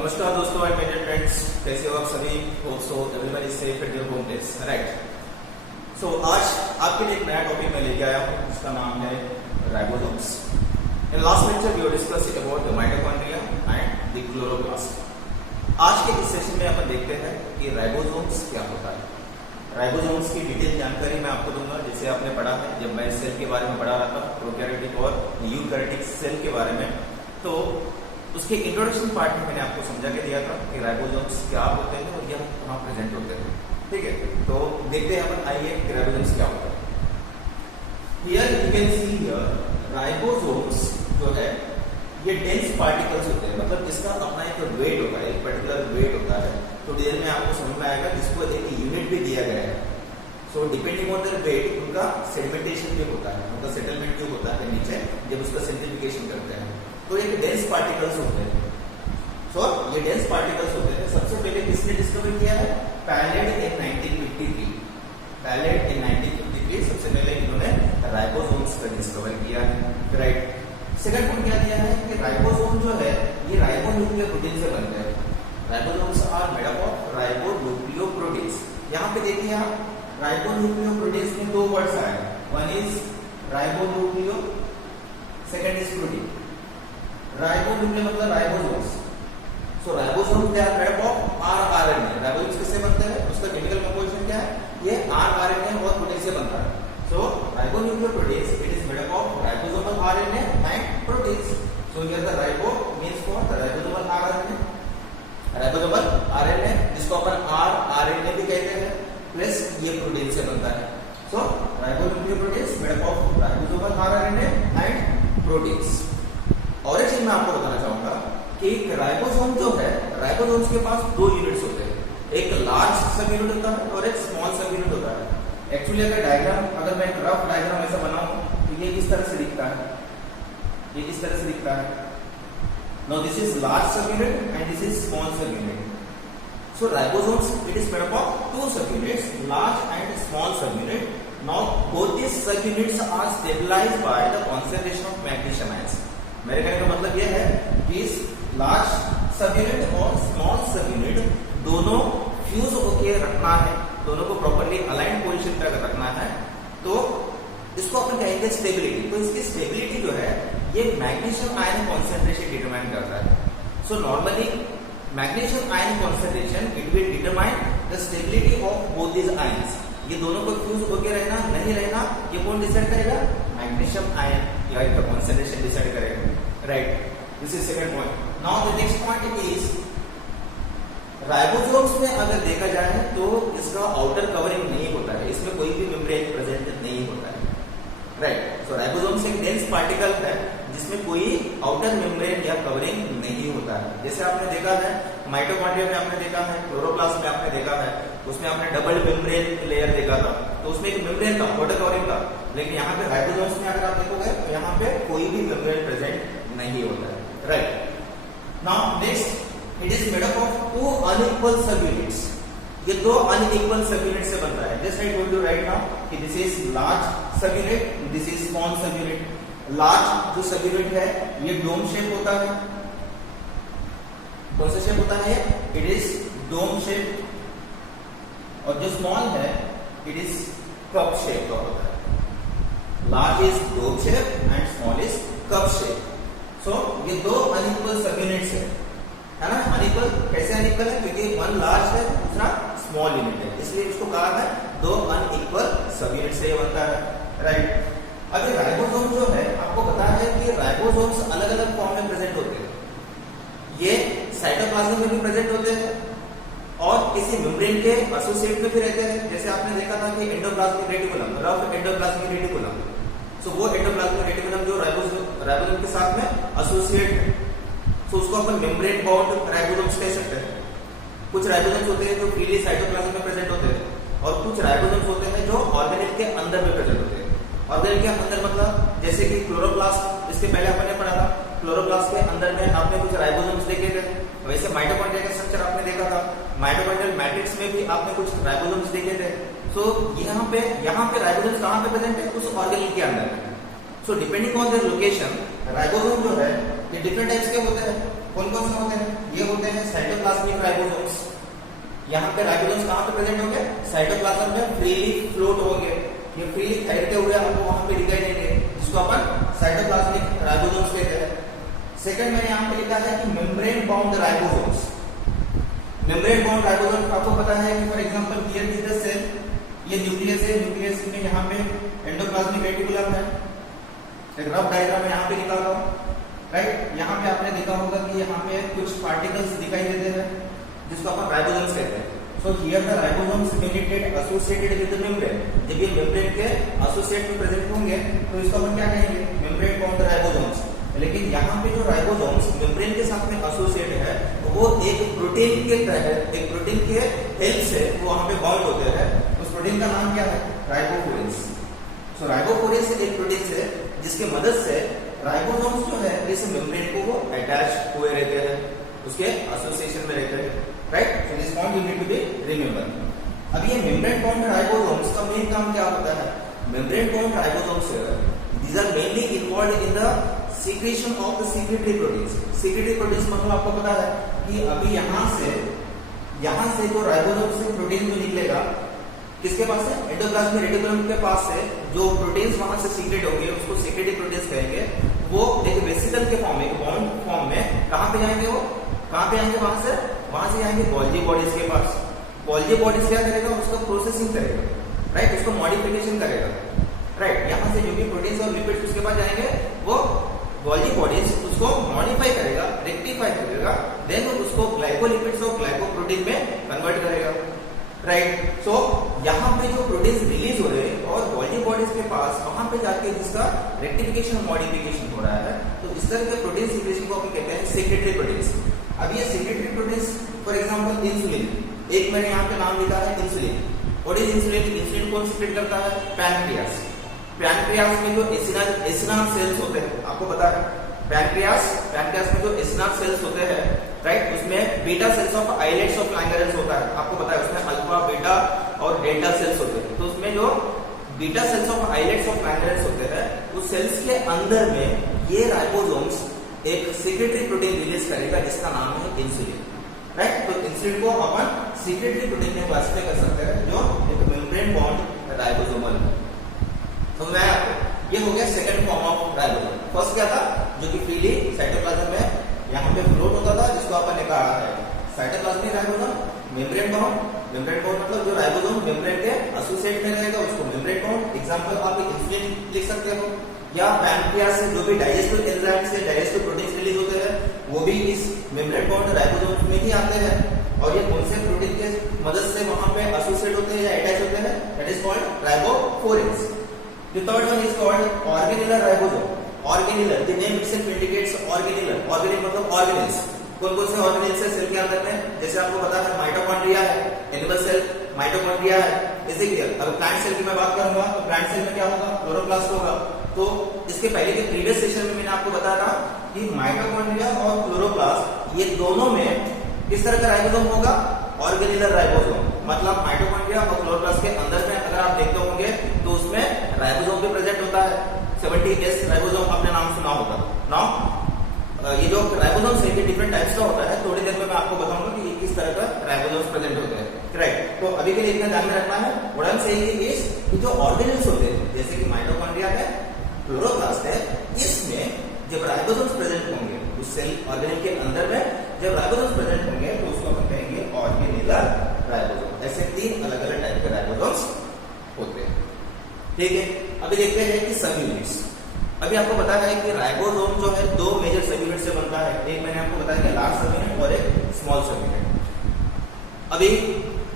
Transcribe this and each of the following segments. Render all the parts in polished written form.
नमस्कार दोस्तों एंड मेरे फ्रेंड्स, कैसे हो आप सभी? Hope so everyone is safe at your home place, right? So आज आपके लिए एक नया टॉपिक मैं लेके आया हूँ जिसका नाम है ribosomes. In last lecture we discuss about the mitochondria and the chloroplast. आज के इस सेशन में अपन देखते हैं कि राइबोसोम्स क्या होता है। राइबोसोम्स की डिटेल जानकारी मैं आपको दूंगा, जैसे आपने पढ़ा है जब मैं सेल के बारे में पढ़ा रहा था, प्रोकैरियोटिक और यूकैरियोटिक सेल के बारे में। तो उसके इंट्रोडक्शन पार्ट में मैंने आपको समझा के दिया था कि राइबोसोम्स क्या होते हैं और यह कहाँ प्रेजेंट होते हैं। ठीक है, तो देखते हैं अपन, आइए कि राइबोसोम्स क्या होता है। Here you can see here ribosomes जो है ये डेंस पार्टिकल्स होते हैं, मतलब इसका अपना एक वेट होता है, एक पर्टिकुलर वेट होता है। तो डिटेल में आपको समझ में आएगा, जिसको एक यूनिट भी दिया गया है। So depending on their weight उनका सेडिमेंटेशन भी होता है, उनका सेटलमेंट भी होता है नीचे जब उसका सेंट्रीफिकेशन करते हैं। तो एक डेंस पार्टिकल्स होते हैं। सो ये डेंस पार्टिकल्स होते हैं। सबसे पहले किसने डिस्कवर किया है? पैलेट इन 1953। पैलेट इन 1953 सबसे पहले इन्होंने राइबोसोम्स का डिस्कवर किया है, राइट? सेकंड पॉइंट क्या दिया है कि राइबोसोम जो है ये राइबोन्यूक्लियोप्रोटीन से बनते हैं। Ribosomes are made up of ribonucleoproteins. यहाँ पे देखिए आप, राइबोन्यूक्लियोप्रोटीन्स में दो वर्ड्स आए, one is ribonucleo, second is protein. Ribonucleo मतलब ribosomes. So ribosomes they are made up of RNA. Ribosomes किससे बनते हैं? उसका केमिकल कंपोजिशन क्या है? ये आरएनए और प्रोटीन से बनता है। So ribonucleoproteins, it is made up of ribosomal RNA and proteins. So here the ribo means for the ribosomal RNA, ribosomal RNA जिसको अपन rRNA भी कहते हैं, प्लस ये प्रोटीन से बनता है। So ribonucleoproteins made up of ribosomal RNA and proteins. और एक चीज मैं आपको बताना चाहूंगा कि राइबोसोम जो है, राइबोसोम्स के पास दो यूनिट्स होते हैं, एक लार्ज सब यूनिट होता है और एक स्मॉल सब यूनिट होता है। एक्चुअली अगर डायग्राम, अगर मैं एक रफ डायग्राम ऐसा बनाऊं तो ये इस तरह से दिखता है, ये इस तरह से दिखता है। Now this is large sub unit and this is small sub unit. So ribosomes it is made up of two sub units, large and small sub unit. Now both this sub units are stabilized by the concentration of magnesium ions. मेरे कहने का मतलब यह है कि इस large sub unit और small sub unit दोनों फ्यूज होके रखना है, दोनों को प्रॉपर्ली अलाइन पोजीशन पे अगर रखना है तो इसको अपन कहेंगे स्टेबिलिटी। तो इसकी स्टेबिलिटी जो है ये मैग्नीशियम आयन कॉन्सेंट्रेशन डिटरमाइन करता है। So normally magnesium ion concentration it will determine the stability of both these ions. ये दोनों को फ्यूज होके रहना नहीं रहना ये कौन डिसाइड करेगा? मैग्नीशियम आयन या इनका कॉन्सेंट्रेशन डिसाइड करेगा, right? This is second point. Now the next point is ribosomes में अगर देखा जाए तो इसका आउटर कवरिंग नहीं होता है, इसमें कोई भी मेम्ब्रेन प्रेजेंट नहीं होता है, राइट? सो राइबोसोम्स एक डेंस पार्टिकल है जिसमें कोई आउटर मेम्ब्रेन या कवरिंग नहीं होता है। जैसे आपने देखा है माइटोकॉन्ड्रिया में, आपने देखा है क्लोरोप्लास्ट में, आपने देखा है उसमें आपने डबल मेम्ब्रेन लेयर देखा था, तो उसमें एक मेम्ब्रेन था, आउटर कवरिंग था। लेकिन यहाँ पे राइबोसोम्स में अगर आप देखोगे तो यहाँ पे कोई भी मेम्ब्रेन प्रेजेंट नहीं होता है, right? Now next, it is made up of two unequal sub units. ये दो अनइक्वल सब यूनिट से बनता है। Just I told you right now कि this is large sub unit, this is small sub unit. Large जो sub unit है ये dome shape होता है। कौन सा शेप होता है? It is dome shape. और जो स्मॉल है इट इज कप शेप का होता है। Large is dome shape and small is cup shape. So ये दो अनइक्वल सब यूनिट्स है ना? अनइक्वल कैसे अनइक्वल है? क्योंकि वन लार्ज है दूसरा स्मॉल यूनिट है, इसलिए इसको कहा है दो अनइक्वल सब यूनिट से बनता है, राइट? अभी राइबोसोम जो है आपको पता है कि राइबोसोम्स अलग अलग फॉर्म में प्रेजेंट होते हैं। ये साइटोप्लाज्म में भी प्रेजेंट होते हैं और किसी मेम्ब्रेन के एसोसिएट में भी रहते हैं। जैसे आपने देखा था कि endoplasmic reticulum, rough endoplasmic reticulum. So वो एंडोप्लाज्मिक रेटिकुलम जो राइबोसोम के साथ में एसोसिएट है, तो उसको अपन मेम्ब्रेन बाउंड राइबोसोम्स कह सकते हैं। कुछ राइबोसोम्स होते हैं जो फ्रीली साइटोप्लाज्म में प्रेजेंट होते हैं और कुछ राइबोसोम्स होते हैं जो ऑर्गेनेल के अंदर में प्रेजेंट होते हैं। ऑर्गेनेल के अंदर मतलब जैसे कि क्लोरोप्लास्ट, इसके पहले अपन ने पढ़ा था, क्लोरोप्लास्ट के अंदर में आपने कुछ राइबोसोम्स देखे थे। वैसे माइटोकॉन्ड्रिया का स्ट्रक्चर आपने देखा था, माइटोकॉन्ड्रियल मैट्रिक्स में भी आपने कुछ राइबोसोम्स देखे थे। सो यहाँ पे राइबोसोम्स कहाँ पे प्रेजेंट है? उस ऑर्गेनेल के अंदर में। सो depending on the location ribosome जो है ये डिफरेंट टाइप्स के होते हैं। कौन कौन से होते हैं? ये होते हैं साइटोप्लाज्मिक राइबोसोम्स। यहाँ पे राइबोसोम्स कहाँ पे प्रेजेंट होंगे? साइटोप्लाज्म में फ्रीली फ्लोट होंगे, ये फ्रीली तैरते हुए आपको वहां पे दिखाई देंगे, जिसको अपन साइटोप्लाज्मिक राइबोसोम्स कहते हैं। सेकंड मैंने यहाँ पे लिखा है कि membrane bound ribosomes. Membrane bound ribosomes आपको पता है कि for example here is the cell, ये न्यूक्लियस है, न्यूक्लियस में यहाँ पे एंडोप्लाज्मिक रेटिकुलम है, एक रफ डायग्राम यहाँ पे निकाल रहा हूँ, राइट। यहाँ पे आपने देखा होगा कि यहाँ पे कुछ पार्टिकल्स दिखाई देते हैं जिसको अपन राइबोसोम्स कहते हैं। So here the ribosomes united associated with the membrane. जब ये मेम्ब्रेन के एसोसिएट में प्रेजेंट होंगे तो इसको अपन क्या कहेंगे? Membrane bound ribosomes. लेकिन यहाँ पे जो राइबोसोम्स मेम्ब्रेन के साथ में एसोसिएट है वो एक प्रोटीन के तहत, एक प्रोटीन के हेल्प से वो वहां पे बाउंड होते हैं। उस प्रोटीन का नाम क्या है? राइबोफोरेंस। सो राइबोफोरेंस एक प्रोटीन है जिसके मदद से राइबोसोम्स जो है इस मेम्ब्रेन को वो अटैच हुए रहते हैं, उसके एसोसिएशन में रहते हैं, right. So this point you need to be remember. अब ये मेम्ब्रेन बाउंड राइबोसोम्स का मेन काम क्या होता है? Membrane bound ribosomes these are mainly involved in the secretion of the secretory proteins. secretory proteins मतलब आपको पता है कि अभी यहाँ से जो राइबोसोम से प्रोटीन जो निकलेगा किसके पास है? एंडोप्लाज्मिक रेटिकुलम के पास से जो प्रोटीन्स वहां से सीक्रेट होंगे उसको सेक्रेटरी प्रोटीन्स कहेंगे। वो एक वेसिकल के फॉर्म में, बॉन्ड फॉर्म में कहां पे जाएंगे? वो कहां पे जाएंगे? वहां से जाएंगे गोल्जी बॉडीज के पास। गोल्जी बॉडीज क्या करेगा? उसका प्रोसेसिंग करेगा, राइट, उसको मॉडिफिकेशन करेगा, राइट। यहाँ से जो भी प्रोटीन्स और लिपिड्स उसके पास जाएंगे वो गोल्जी बॉडीज उसको मॉडिफाई करेगा, रेक्टिफाई करेगा, देन उसको ग्लाइकोलिपिड्स और ग्लाइकोप्रोटीन में कन्वर्ट करेगा, राइट। सो यहाँ पे जो प्रोटीन्स रिलीज हो रहे हैं और गोल्जी बॉडीज के पास वहां पे जाके जिसका रेक्टिफिकेशन मॉडिफिकेशन हो रहा है, तो इस तरह के प्रोटीन सीक्रेशन को हम कहते हैं सेक्रेटरी प्रोटीन्स। अब ये secretary proteins for example insulin, एक मैंने यहाँ पे नाम लिखा है insulin. What is insulin? Insulin कौन सीक्रेट करता है? पैनक्रियास। पैनक्रियास में जो एसिनाल सेल्स होते हैं, आपको पता है पैनक्रियास में जो एसिनाल सेल्स होते हैं, राइट, उसमें beta cells of islets of Langerhans होता है, आपको पता है। उसमें अल्फा, बीटा और डेल्टा सेल्स होते हैं। तो उसमें जो beta cells of islets of Langerhans होते हैं उस सेल्स के अंदर में ये राइबोसोम्स एक सेक्रेटरी प्रोटीन रिलीज करेगा जिसका नाम है इंसुलिन, राइट। तो इंसुलिन को अपन सेक्रेटरी प्रोटीन में क्लासिफाई कर सकते हैं जो एक मेम्ब्रेन बाउंड राइबोसोमल। समझ में आया आपको? ये हो गया second form of ribosome. First क्या था? जो कि फ्रीली साइटोप्लाज्म में यहाँ पे फ्लोट होता था, जिसको अपन ने कहा है साइटोप्लाज्मिक राइबोसोम। मेम्ब्रेन बाउंड मतलब जो राइबोसोम मेम्ब्रेन के एसोसिएट में रहेगा उसको मेम्ब्रेन बाउंड। एग्जांपल आप इंसुलिन लिख सकते हो, या पैनक्रियास से जो भी डाइजेस्टिव एंजाइम्स से डाइजेस्टिव प्रोटीन्स रिलीज होते हैं वो भी इस मेम्ब्रेन बाउंड राइबोसोम में ही आते हैं। और ये कौन से प्रोटीन के मदद से वहां पे एसोसिएट होते हैं या अटैच होते हैं? That is called ribophorins. The third one is called organellar ribosome. Organellar, the name itself indicates organellar. Organelle मतलब organelles. कौन-कौन से organelles है सेल के अंदर में? जैसे आपको पता है माइटोकॉन्ड्रिया है, एनिमल सेल माइटोकॉन्ड्रिया है, इज इट क्लियर? अगर प्लांट सेल की मैं बात करूंगा तो प्लांट सेल में क्या होगा? क्लोरोप्लास्ट होगा। तो इसके पहले के प्रीवियस सेशन में मैंने आपको बताया था कि माइटोकॉन्ड्रिया और क्लोरोप्लास्ट ये दोनों में किस तरह का राइबोसोम होगा? ऑर्गेनिलर राइबोसोम। मतलब माइटोकॉन्ड्रिया और क्लोरोप्लास्ट के अंदर में अगर आप देखते होंगे तो उसमें राइबोसोम भी प्रेजेंट होता है। 70S राइबोसोम आपने नाम सुना होगा। नाउ ये जो राइबोसोम है ये डिफरेंट टाइप्स का होता है। थोड़ी देर में मैं आपको बताऊंगा कि ये किस तरह का राइबोसोम प्रेजेंट होते हैं, राइट। तो अभी के लिए इतना ध्यान में रखना है। What I am saying is कि जो ऑर्गेनेल्स होते हैं जैसे कि माइटोकॉन्ड्रिया है, क्लोरोप्लास्ट है, इसमें जब राइबोसोम्स प्रेजेंट होंगे उस सेल ऑर्गेनेल के अंदर में जब राइबोसोम्स प्रेजेंट होंगे तो उसको अपन कहेंगे ऑर्गेनिलर राइबोसोम। ऐसे 3 अलग-अलग टाइप के राइबोसोम्स होते हैं, ठीक है। अभी देखते हैं कि सब यूनिट्स। अभी आपको पता है कि राइबोसोम जो है 2 मेजर सब यूनिट से बनता है। एक मैंने आपको बताया कि लार्ज सब यूनिट और एक स्मॉल सब यूनिट। अभी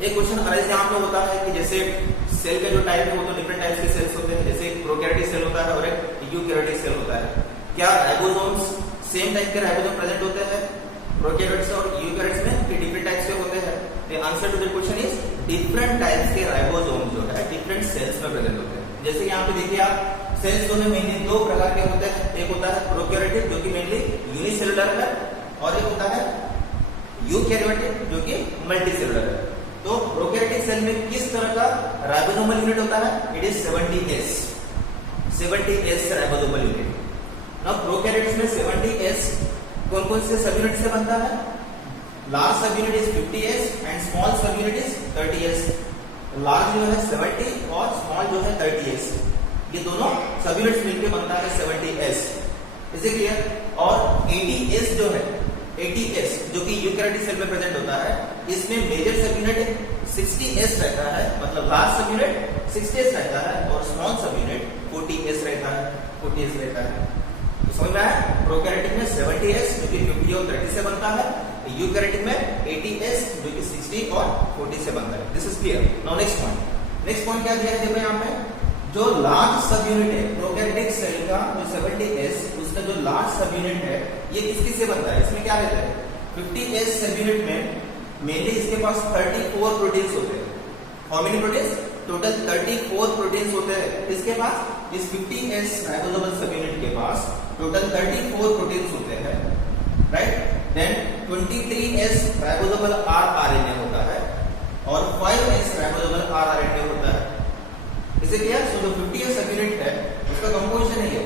एक क्वेश्चन अराइज यहाँ पे होता है कि जैसे सेल के जो टाइप है वो तो डिफरेंट टाइप्स के सेल्स होते हैं। जैसे एक प्रोकैरियोटिक सेल होता है और एक यूकैरियोटिक सेल होता है। क्या राइबोसोम्स सेम टाइप के राइबोसोम प्रेजेंट होते हैं प्रोकैरियोट्स और यूकैरियोट्स में कि डिफरेंट टाइप्स के होते हैं? The answer to the question is different types के राइबोसोम जो है डिफरेंट सेल्स में प्रेजेंट होते हैं। जैसे यहाँ पे देखिए आप सेल्स जो है मेनली 2 प्रकार के होते हैं। एक होता है प्रोकैरियोटिक जो कि मेनली यूनिसेलुलर है और एक होता है यूकैरियोटिक जो कि मल्टीसेलुलर है। तो प्रोकैरियोटिक सेल में किस तरह का राइबोसोमल यूनिट होता है? It is 70S ribosomal unit. Now prokaryotes में 70S कौन कौन से सब यूनिट से बनता है? Large sub unit is 50s and small sub unit is 30s। Large जो है 70 और स्मॉल जो है 30s, ये दोनों सब यूनिट्स मिलकर बनता है 70s। Is it clear? और 80s जो है, 80s जो कि यूकैरियोटिक सेल में प्रेजेंट होता है, इसमें मेजर सब यूनिट 60s रहता है, मतलब लार्ज सब यूनिट 60s रहता है और स्मॉल सब यूनिट 40s रहता है, 40s रहता है। तो समझ में आया? प्रोकैरियोटिक में 70s जो कि 50 और 30 से बनता है, यूकैरियोटिक में 80s जो कि 60 और 40 से बनता है। This is clear. Now next point, next point क्या दिया है देखो यहाँ पे, जो लार्ज सब यूनिट है प्रोकैरियोटिक सेल का, जो 70s उसका जो लार्ज सब यूनिट है, ये किस से बनता है? इसमें क्या रहता है? 50s सब यूनिट में मेनली इसके पास 34 प्रोटीन्स होते हैं। How many proteins? Total 34 proteins होते हैं इसके पास। इस 50s राइबोसोमल सब यूनिट के पास टोटल 34 प्रोटीन्स होते हैं, right? Then 23s ribosomal rRNA होता है और 5s राइबोसोमल rRNA होता है। इसे क्या? सो जो 50s सब यूनिट है उसका कंपोजिशन है ये,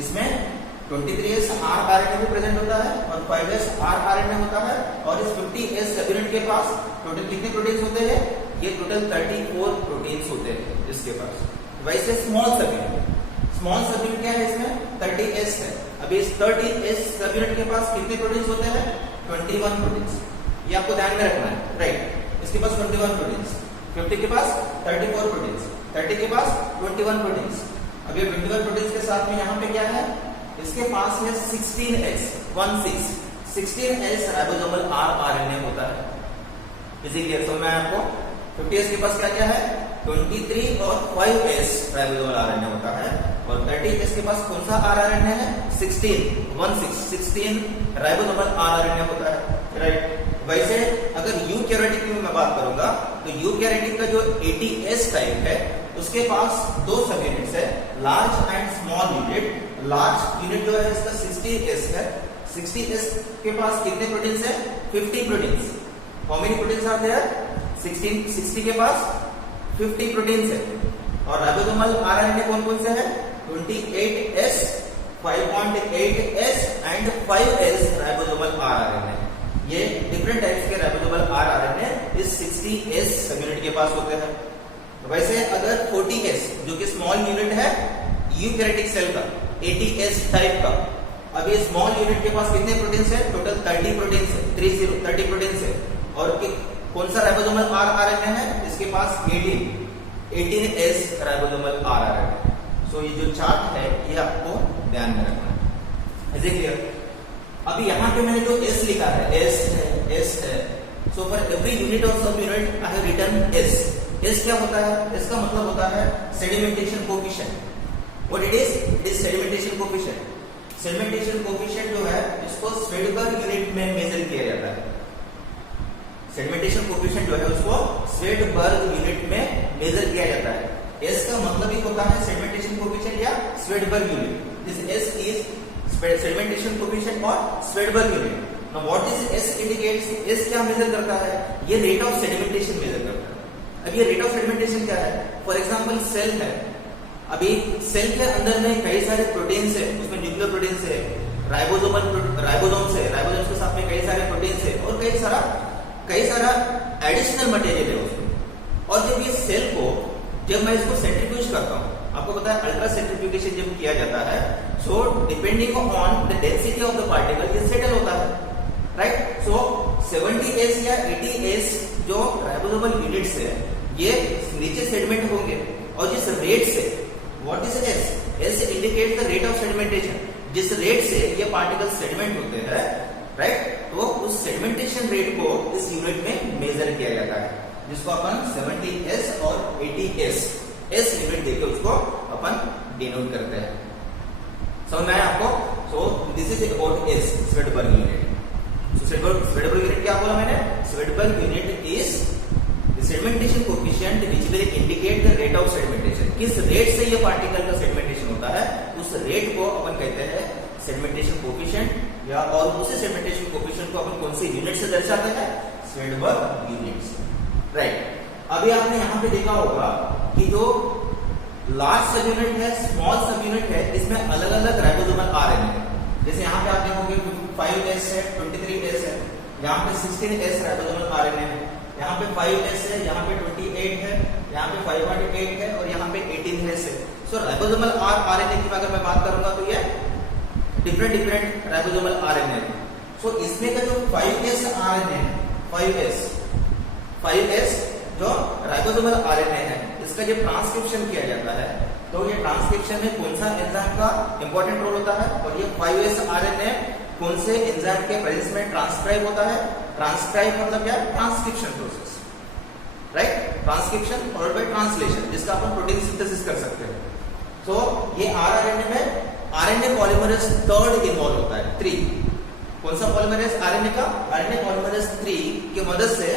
इसमें 23s rRNA भी प्रेजेंट होता है और 5s rRNA होता है, और इस 50s सब यूनिट के पास टोटल कितने प्रोटीन्स होते हैं? ये टोटल 34 प्रोटीन्स होते हैं इसके पास। वैसे स्मॉल सब यूनिट क्या है? इसमें 30s है। अभी इस 30s सब यूनिट के पास कितने प्रोटीन्स होते हैं? 21 प्रोटीन्स। ये आपको ध्यान में रखना है, राइट? इसके पास 21 प्रोटीन्स, 50 के पास 34 प्रोटीन्स, 30 के पास 21 प्रोटीन्स। अब ये 21 प्रोटीन्स के साथ में यहाँ पे क्या है? इसके पास है 16s राइबोसोमल rRNA होता है। इसी क्लियर? समझ में आया आपको? 50s के पास क्या क्या है? 23 और 5s राइबोसोमल RNA होता है, और 30s के पास कौन सा rRNA है? 16 राइबोसोमल rRNA होता है, राइट? वैसे अगर यूकैरियोटिक की मैं बात करूंगा तो यूकैरियोटिक का जो 80s टाइप है उसके पास दो सब यूनिट्स है, large and small unit. Large unit जो है इसका 60s है। 60s के पास कितने प्रोटीन्स है? 50 proteins. How many proteins are there? 60 के पास 50 प्रोटीन्स है। और राइबोसोमल RNA कौन कौन से है? 28s, 5.8s and 5s ribosomal rRNA। ये डिफरेंट टाइप्स के राइबोसोमल rRNA इस 60s सब यूनिट के पास होते हैं। वैसे अगर 40s जो कि स्मॉल यूनिट है यूकैरियोटिक सेल का, 80s टाइप का, अभी स्मॉल यूनिट के पास कितने प्रोटीन्स है? टोटल 30 प्रोटीन्स है, 30 प्रोटीन्स है। और कौन सा राइबोसोमल rRNA है? इसके पास 18s राइबोसोमल rRNA। सो ये जो चार्ट है ये आपको ध्यान में रखना है। Is it clear? अभी यहाँ पे मैंने जो S लिखा है, S है। So for every unit of sub unit I have written S। S क्या होता है? इसका मतलब होता है sedimentation coefficient. What it is sedimentation coefficient. Sedimentation coefficient जो है इसको स्वेडबर्ग यूनिट में मेजर किया जाता है। सेडिमेंटेशन कोएफिशिएंट जो है उसको स्वेडबर्ग यूनिट में मेजर किया जाता है। S का मतलब ही होता है सेडिमेंटेशन कोएफिशिएंट या Svedberg unit. This S is sedimentation coefficient और Svedberg unit. Now what is S indicates? S क्या मेजर करता है? ये रेट ऑफ सेडिमेंटेशन मेजर करता है। अब ये रेट ऑफ सेडिमेंटेशन क्या है? फॉर एग्जांपल सेल है, अभी सेल के अंदर में कई सारे प्रोटीन्स है, उसमें न्यूक्लियर प्रोटीन्स है, राइबोसोम्स है, राइबोसोम्स के साथ में कई सारे प्रोटीन्स है और कई सारा एडिशनल मटेरियल है उसमें। और जब ये सेल को, जब मैं इसको सेंट्रीफ्यूज करता हूँ, आपको पता है अल्ट्रा सेंट्रीफ्यूगेशन जब किया जाता है, so depending on the density of the particle ये सेटल होता है, राइट? सो 70s या 80s जो राइबोसोमल यूनिट्स है ये नीचे सेडिमेंट होंगे, और जिस रेट से, what is S? S indicate the rate of sedimentation. जिस रेट से ये पार्टिकल सेडिमेंट होते हैं, राइट, तो उस सेडिमेंटेशन रेट को इस यूनिट में मेजर किया जाता है, जिसको अपन 70s और 80s S यूनिट देके उसको अपन डिनोट करते हैं। समझ में आया आपको? सो this is about S, Svedberg unit. So Svedberg unit क्या बोला मैंने? Svedberg unit is the sedimentation coefficient which will indicate the rate of sedimentation. किस रेट से ये पार्टिकल का सेडिमेंटेशन होता है, उस रेट को अपन कहते हैं सेडिमेंटेशन कोएफिशिएंट, या और उसी सेडिमेंटेशन कोएफिशिएंट को अपन कौन से यूनिट से दर्शाते हैं? स्वेडबर्ग यूनिट से, राइट? अभी आपने यहाँ पे देखा होगा कि जो लार्ज सब यूनिट है, स्मॉल सब यूनिट है, इसमें अलग अलग राइबोसोमल RNA है। जैसे यहाँ पे आप देखोगे 5s है, 23s है, यहाँ पे 16s राइबोसोमल आरएनए है, यहाँ पे 5s है, यहाँ पे 28 है, यहाँ पे 5.8 है और यहाँ पे 18s है। सो राइबोसोमल आरएनए की अगर मैं बात करूंगा तो ये डिफरेंट राइबोसोमल आरएनए है। सो इसमें का जो 5s आरएनए है, 5s जो राइबोसोमल आरएनए है, इसका जब ट्रांसक्रिप्शन किया जाता है तो ये ट्रांसक्रिप्शन में कौन सा एंजाइम का इंपॉर्टेंट रोल होता है और ये 5s आरएनए कौन से एंजाइम के प्रेजेंस में ट्रांसक्राइब होता है। ट्रांसक्राइब मतलब क्या? Transcription process, right? Transcription followed by translation, जिसका अपन प्रोटीन सिंथेसिस कर सकते हैं। तो ये आरएनए में आरएनए पॉलीमरेज 3 इन्वॉल्व होता है, 3। कौन सा पॉलीमरेज? आरएनए का आरएनए पॉलीमरेज 3 की मदद से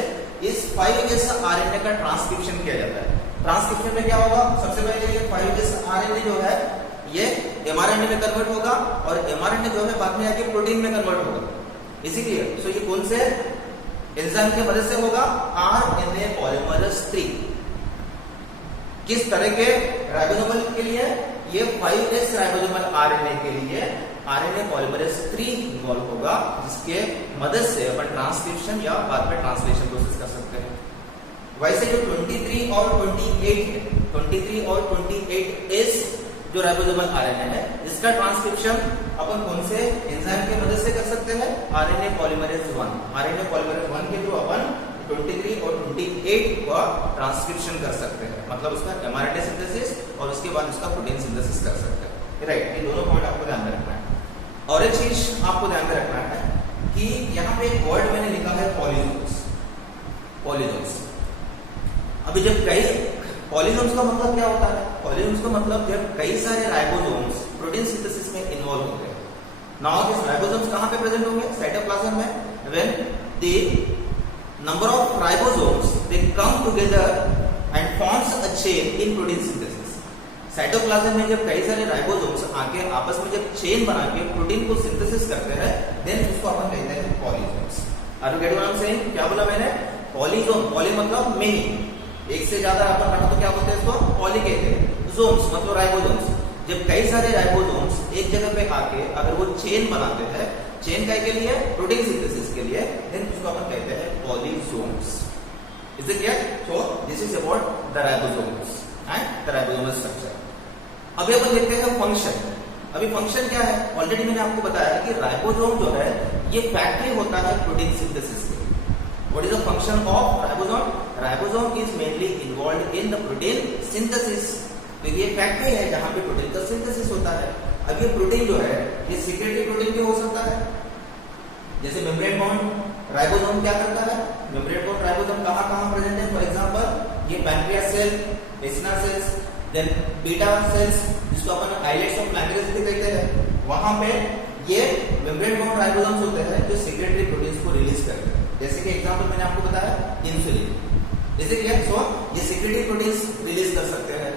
इस 5s आरएनए का ट्रांसक्रिप्शन किया जाता है। ट्रांसक्रिप्शन में क्या होगा? सबसे पहले ये 5s आरएनए जो है ये mRNA में कन्वर्ट होगा और mRNA जो है बाद में आके प्रोटीन में कन्वर्ट होगा। इसीलिए सो ये कौन से एंजाइम की मदद से होगा? RNA polymerase 3। किस तरह के राइबोसोमल के लिए? ये 5s राइबोसोमल आरएनए के लिए आरएनए पॉलीमरेज 3 इन्वॉल्व होगा, जिसके मदद से अपन ट्रांसक्रिप्शन या बाद में ट्रांसलेशन प्रोसेस कर सकते हैं। वैसे जो 23 और 28 है, 23 और 28s जो राइबोसोमल आरएनए है, इसका ट्रांसक्रिप्शन अपन कौन से एंजाइम की मदद से कर सकते हैं? RNA polymerase 1। आरएनए पॉलीमरेज 1 के थ्रू अपन 23 और 28 का ट्रांसक्रिप्शन कर सकते हैं, मतलब उसका mRNA सिंथेसिस और उसके बाद उसका प्रोटीन सिंथेसिस कर सकते हैं, राइट? ये दोनों पॉइंट आपको ध्यान में रखना है। और एक चीज आपको ध्यान में रखना है कि यहाँ पे एक वर्ड मैंने लिखा है पॉलीजोम्स। पॉलीजोम्स, अभी जब कई पॉलीजोम्स का मतलब क्या होता है? पॉलीजोम्स का मतलब जब कई सारे राइबोसोम्स प्रोटीन सिंथेसिस में इन्वॉल्व होते हैं। नाउ दिस राइबोसोम्स कहां पे प्रेजेंट होंगे? साइटोप्लाज्म में। When the number of ribosomes they come together and forms a chain in protein synthesis. Cytoplasm में जब कई सारे राइबोसोम्स आके आपस में जब चेन बना के प्रोटीन को सिंथेसिस करते हैं, देन उसको अपन कहते हैं polysomes. Are you getting what I am saying? क्या बोला मैंने? पॉलीजोम, पॉली मतलब मेनी, एक से ज्यादा अपन रखा तो क्या बोलते हैं इसको? पॉली कहते हैं। जोम्स मतलब राइबोसोम्स, जब कई सारे राइबोसोम्स एक जगह पे आके अगर वो चेन बनाते हैं, चेन काय के लिए? प्रोटीन सिंथेसिस के लिए, देन उसको अपन कहते हैं polysomes. Is it clear? So this is about the ribosomes and the ribosomal structure. अभी अपन देखते हैं फंक्शन। अभी फंक्शन क्या है? ऑलरेडी मैंने आपको बताया कि राइबोसोम जो है ये फैक्ट्री होता है प्रोटीन सिंथेसिस के। What is the function of ribosome? Ribosome is mainly involved in the protein synthesis. तो ये फैक्ट्री है जहां पे प्रोटीन का सिंथेसिस होता है। अब ये प्रोटीन जो है ये सिक्रेटरी प्रोटीन भी हो सकता है, जैसे मेम्ब्रेन बॉन्ड राइबोसोम क्या करता है? मेम्ब्रेन बॉन्ड राइबोसोम कहां प्रेजेंट है? फॉर एग्जांपल ये pancreas cell, acinar cells, then beta cells, जिसको अपन आइलेट्स ऑफ पैनक्रियास भी कहते हैं, वहां पे ये मेम्ब्रेन बॉन्ड राइबोसोम्स होते हैं जो सिक्रेटरी प्रोटीन्स को रिलीज करते हैं। जैसे कि एग्जांपल मैंने आपको बताया इंसुलिन, जैसे कि सो ये सिक्रेटरी प्रोटीन्स रिलीज कर सकते हैं।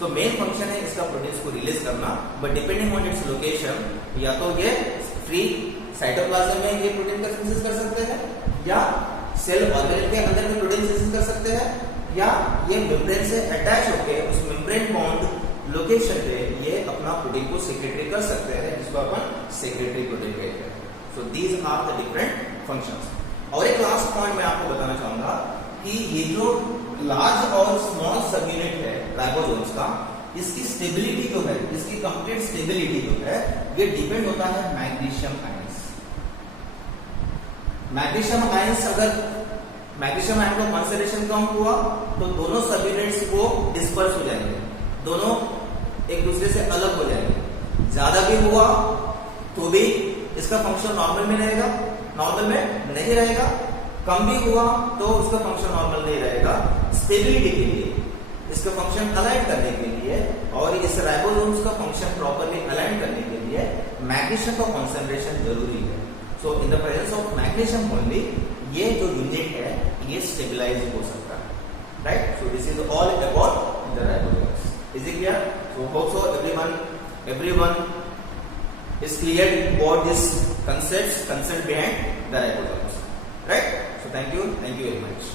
सो मेन फंक्शन है इसका प्रोटीन्स को रिलीज करना, but depending on its location, या तो ये फ्री साइटोप्लाज्म में ये प्रोटीन का सिंथेसिस कर सकते हैं, या सेल ऑर्गेनेल के अंदर भी प्रोटीन सिंथेसिस कर सकते हैं, या ये मेम्ब्रेन से अटैच होकर उस मेम्ब्रेन बॉन्ड लोकेशन पे ये अपना प्रोटीन को सिक्रेटरी कर सकते हैं, जिसको अपन सिक्रेटरी प्रोटीन कहते हैं। So these are the different functions. और एक लास्ट पॉइंट मैं आपको बताना चाहूंगा कि ये जो लार्ज और स्मॉल सब यूनिट है राइबोसोम्स का, इसकी स्टेबिलिटी जो है, इसकी कंप्लीट स्टेबिलिटी जो है, ये डिपेंड होता है मैग्नीशियम आयंस। मैग्नीशियम आयंस, अगर मैग्नीशियम आयन का कॉन्सेंट्रेशन कम हुआ तो दोनों सब यूनिट्स को डिस्पर्स हो जाएंगे, दोनों एक दूसरे से अलग हो जाएंगे। ज्यादा भी हुआ तो भी इसका फंक्शन नॉर्मल में रहेगा, नॉर्मल में नहीं रहेगा। कम भी हुआ तो उसका फंक्शन नॉर्मल नहीं रहेगा। स्टेबिलिटी के लिए, इसका फंक्शन अलाइन करने के लिए और इस राइबोसोम्स का फंक्शन प्रॉपर्ली अलाइन करने के लिए मैग्नीशियम का कॉन्सेंट्रेशन जरूरी है। So in the presence of magnesium only ये जो यूनिट है ये स्टेबलाइज हो सकता है, right? So this is all about the ribosomes. Is it clear? So hope so everyone is clear about this concept behind the ribosomes, right? So thank you very much.